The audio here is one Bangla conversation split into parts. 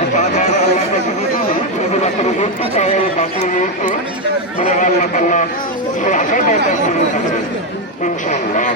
আর তাদের আল্লাহ কাছে শুধুমাত্র একটু চাওয়াই বাকি রয়েছে মানে আল্লাহ তাআলা সে আশায় পৌঁছা শুরু করবেন ইনশাআল্লাহ।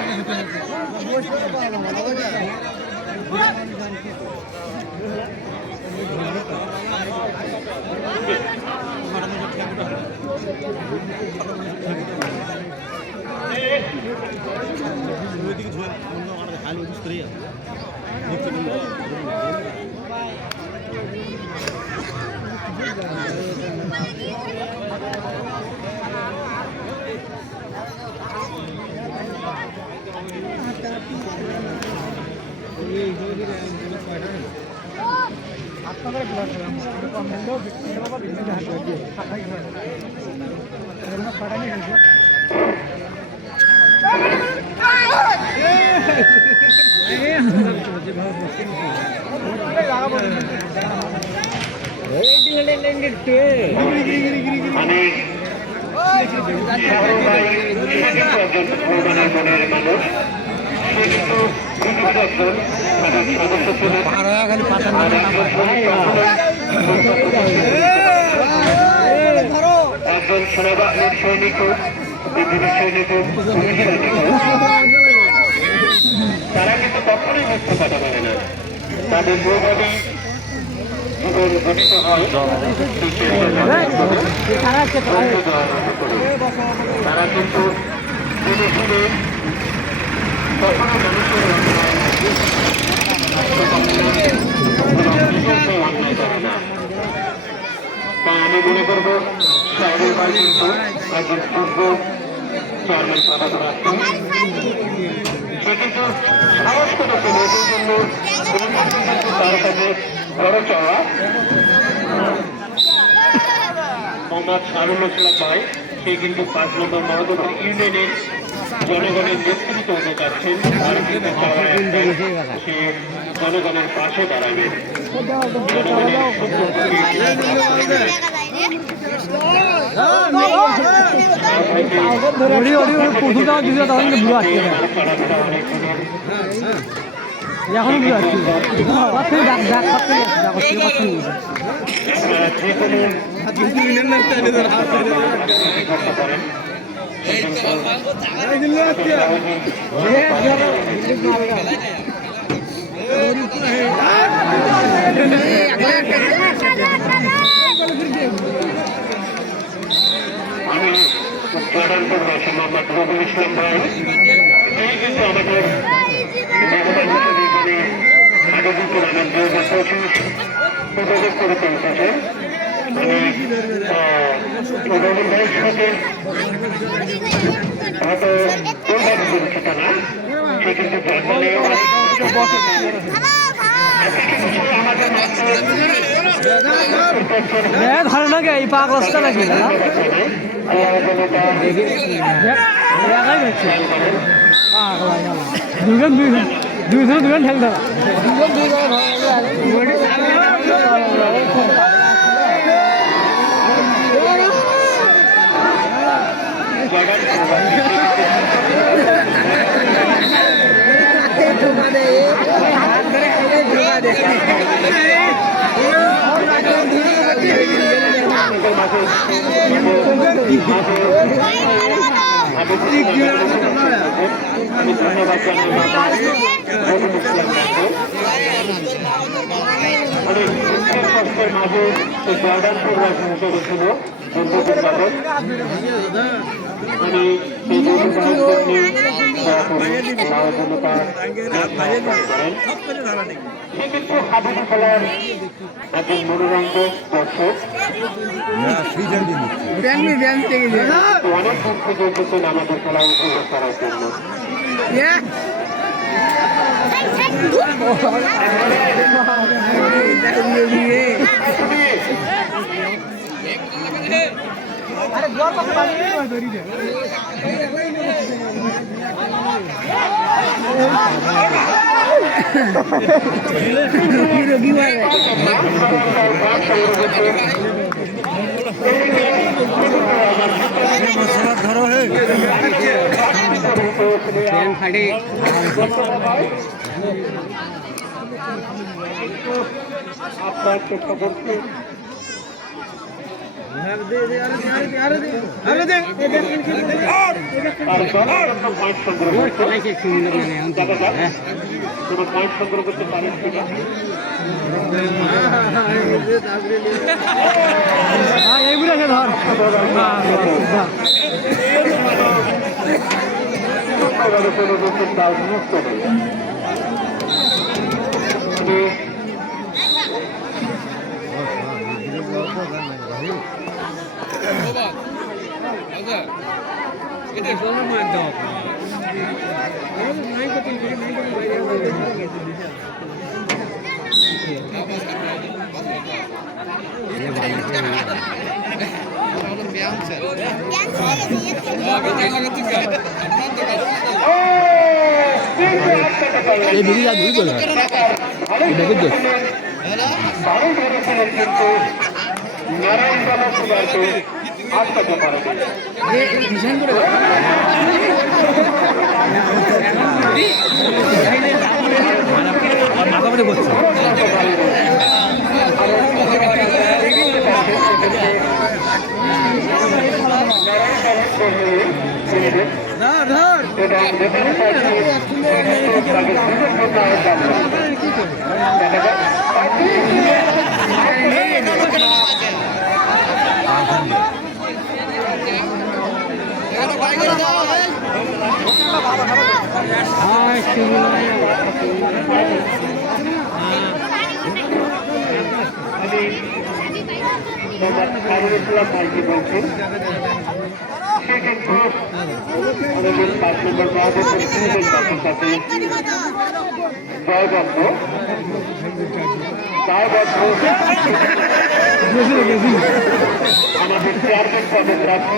মনের মানুষ সে কিন্তু একজন সেনাবাহিনীর সৈনিক বিভিন্ন সৈনিক তারা কিন্তু কখনোই মুক্ত কথা বলে না। তাদের যেভাবে জীবন গঠিত হয় তারা কিন্তু ধীরে ধীরে কখনো মানুষের অন্যায় করে না। তাই আমি মনে করবো সাহেবের ভাই কিন্তু একজন যোগ্য চেয়ারম্যান পদে রাখছেন। সে কিন্তু সাহস করেছে এদের জন্য তার কাছে বড় চাওয়া মোহাম্মদ শাহুল ইসলাম ভাই সে কিন্তু ৫ নম্বর মহকুমা ইউনিয়নের জনগণের নেতৃত্ব হতে চাচ্ছেন। আর কিন্তু সে জনগণের পাশে দাঁড়াবেন, আমি জর্ডানপুর বাসী মোহাম্মদ রবিউল ইসলাম ভাই এই কিন্তু আমাদের ভগবান হিসেবে এখানে আগামী টুর্নামেন্ট 2025 উপভোগ করে পৌঁছেছে। আমি রবিউল ভাইয়ের সাথে হয়তো ওইভাবে পরিচিত না, সে কিন্তু জার্মানি ধারণা কে এই পাক রাস্তা নাকি দুজন ঠেল ধরা আমি ধন্যবাদ অনেক কষ্টের মাঝে এই জর্ডানপুর বাসী হিসেবে ছিল দীর্ঘদিন যাবৎ। আমি এই সে কিন্তু হাবিবি খেলার একজন মনোরঞ্জন দর্শক, অনেক দূর থেকে এসেছেন আমাদের খেলা উপভোগ করার জন্য। ধরো হে ফাটে কিন্তু আপনার চেষ্টা করছে আর দলের জন্য পয়েন্ট সংগ্রহ করছে দেখা যাক কোনো পয়েন্ট সংগ্রহ করতে পারেন কিনা এইগুলো আছে ধর এই ভিডিও দুই বল এটা কিন্তু ভালো ধরেছিলেন কিন্তু নারায়ণ বাবা সুদাকে আটকাতে পারেনি মাথামুটি করছে ভাইকে বলছেন সে কিন্তু আমাদের 5 নম্বর ওয়ার্ডের প্রেসিডেন্ট বাসের সাথে জয়বদ্ধ আমাদের চেয়ারম্যান পদে প্রার্থী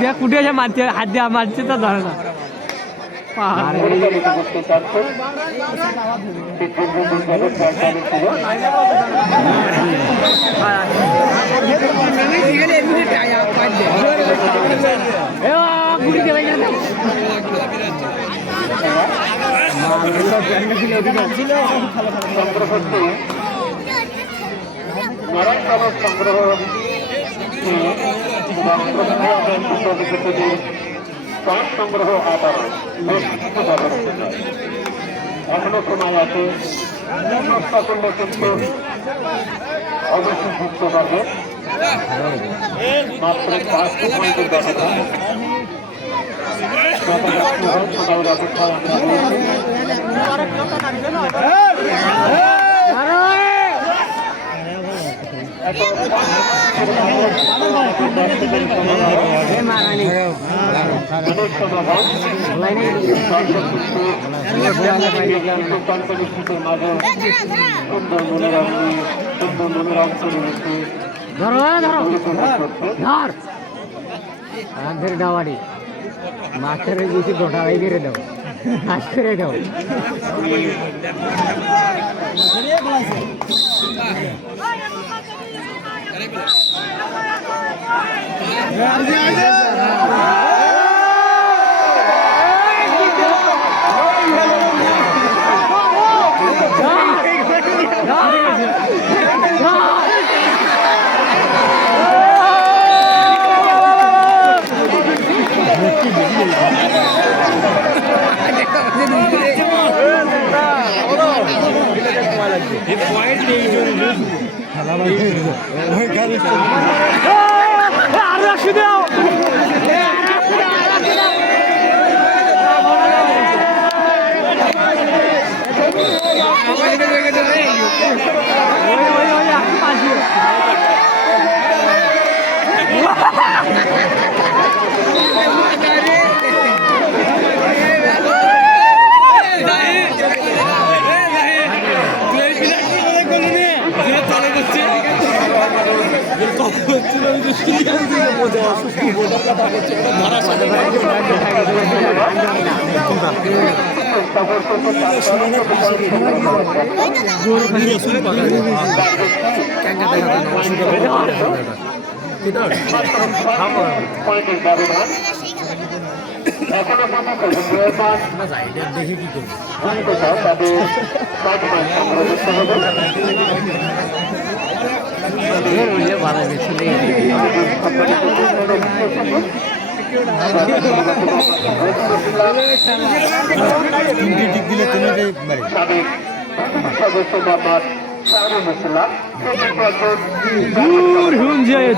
5 কুটে মারছে হাত দিয়ে মারছে তো ধরে না সংগ্রহ সংগ্রহ আবার এখনো সময় আছে চেষ্টা করলে কিন্তু অবশ্যই জিততে পারবে মাত্র 5 পয়েন্টের ব্যবধান অপেক্ষা ডাওয়ারি মাছের বেশি গোটা হয়ে গেলে দাও হাস করে দাও এখনো দেখি কি করবো তাদের 5 পয়েন্ট সংগ্রহ করতে হবে।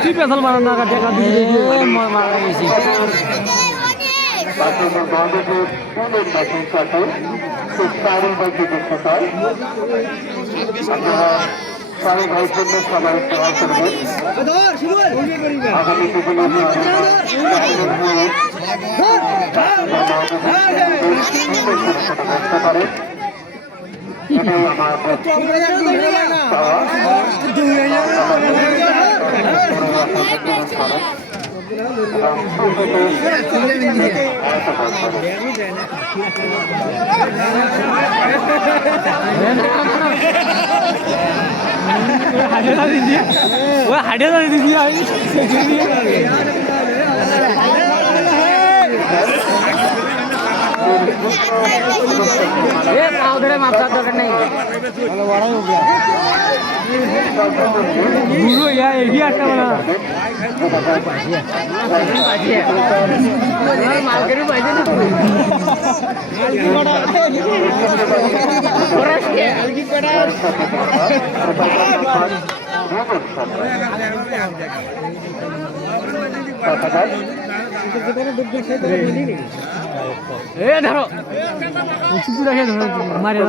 তুই পেশাল মারা না দেখা দিয়ে মারা গেছি সাড়ে ভাই জন্য সবাই সেবা করবেন। আগামী দিনে করতে পারে এটাই আমার হাটে দিদি ধরে মাথার দরকার নেই একটা বলা মার্কেটে পাইছে ধরো মারে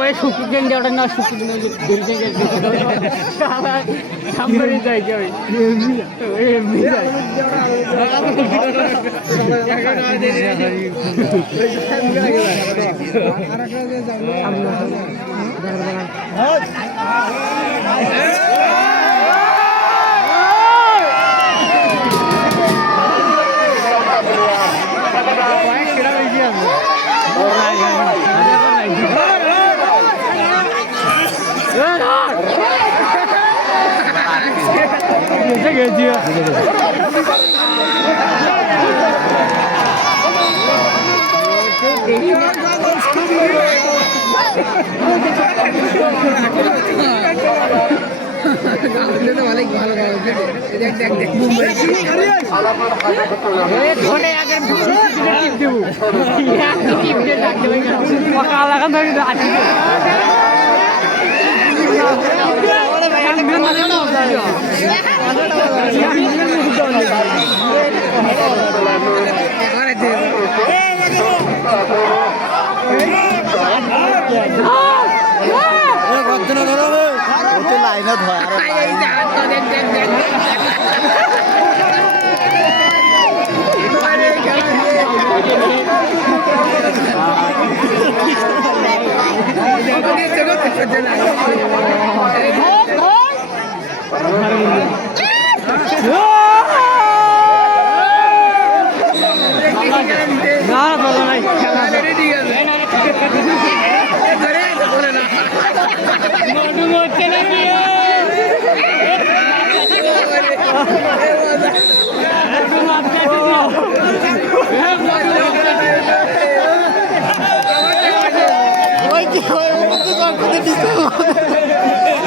ওই শুক্র দিন যাওয়াটা না শুক্র দিন সামনে যাই লাগান লাইনত হয়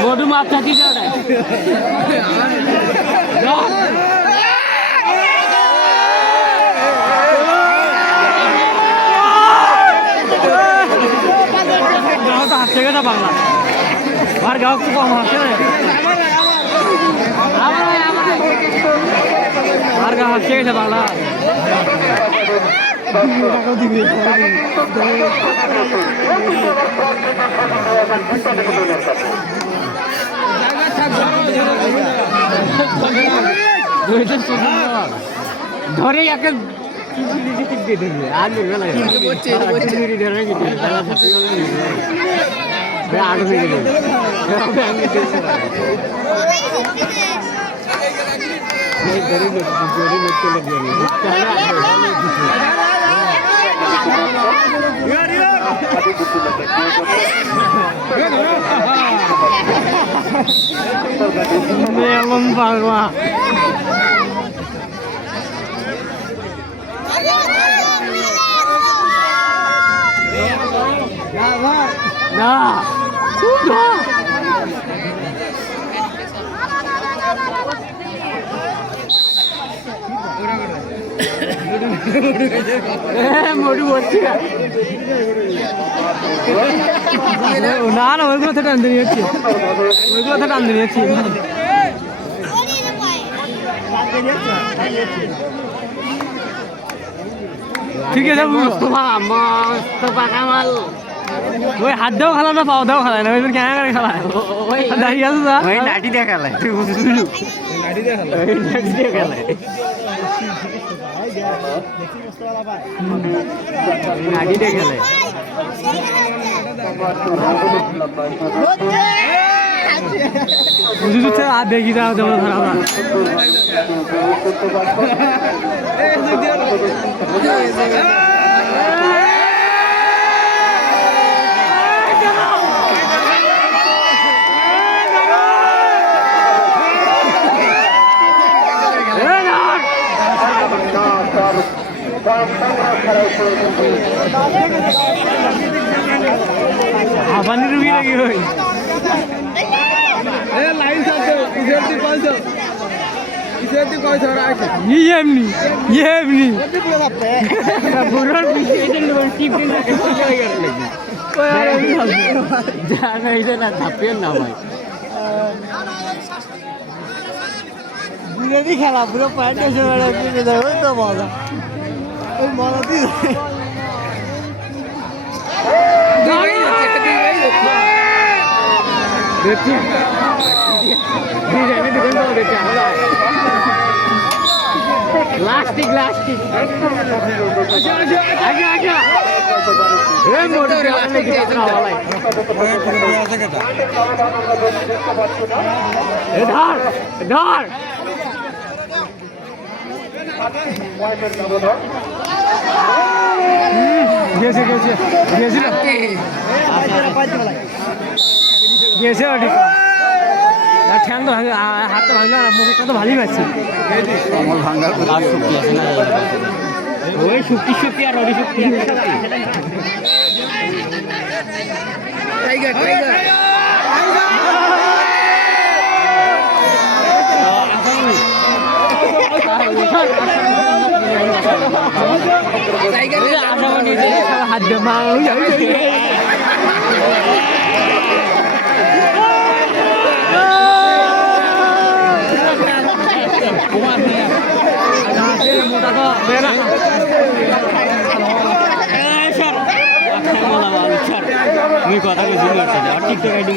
मोटू माप छाती जा रहा है गाँव तो हंसते ना बांग्ला बाहर गाँव को कम हंसते ना बाहर गाँव हंसते ना बांग्ला ধরে একে আর Melon bagua. Nah, sudah. মোটু বলছি না না ওইগুলো থেকে টানতে নিয়েছি ওইগুলো থেকে টানতে নিয়েছি ঠিক আছে ওই হাত দেও খেলা না পাও দেও খেলায় না ওই কেন করে খেলায় দাঁড়িয়ে আছে না ওই নাটি দিয়ে খেলায় তুই বুঝলি নাটি দিয়ে খেলায় নাটি দিয়ে খেলায় নাটি দিয়ে খেলায় বুঝি যাচ্ছে আর দেখি যাও যেমন ধরা হাবানি রুগী নাকি ওই লাইন থাকতো ইসেরটি কইছো ইসেরটি কইছো রাইট এমনি এমনি বুড়োর পিছে এজেন্ট লোক টিপ দিন না কিছু হয়ে গেল নাকি কই আর এই জানা এটা না ধাপের না ভাই বুড়ো দি খেলা পুরো পাইতে সরে পিছে যায় ওই তো মজা ওই মজা দি দেখছি লাস্টিক লাস্টিক আগে আগে ধর ধর গেছে গেছে গেছে গেছে ঠিক ঠ্যাং তো ভাঙে হাত তো ভাঙলো না মুখটা তো ভালোই পাচ্ছি আমার ভাঙার আর শক্তি আছে না ওই শক্তি শক্তি আর ওই শক্তি টাইগার টাইগার হাত দিয়ে মারলো মোটা তো আমি কথা বলছি টিকটক আইডি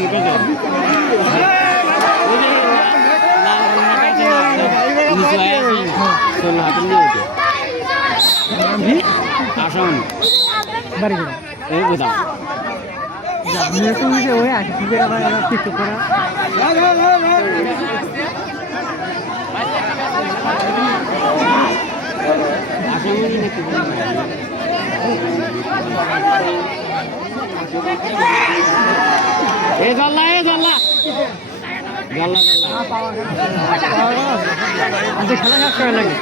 আসাম বাড়ি এই কোথাও ওই আছে টিকটক করা এ জাল্লা এ জাল্লা জাল্লা জাল্লা আচ্ছা খেলা শেষ করে লাগে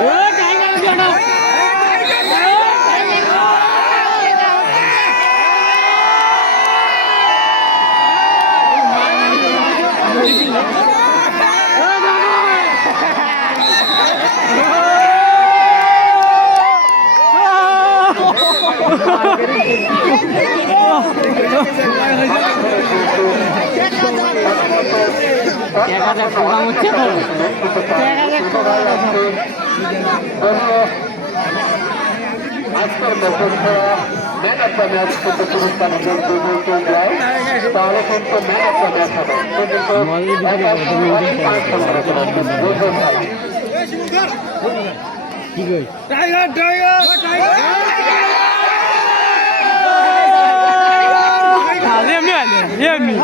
ও টাইগার জানো প্রোগ্রাম হচ্ছে তো আজকের বছর ম্যান অফ দ্য ম্যাচ কিন্তু পুরস্কার যায় তাহলে কিন্তু ম্যান অফ দ্য ম্যাচ হবে কি কই টাইগার টাইগার এমনি এমনি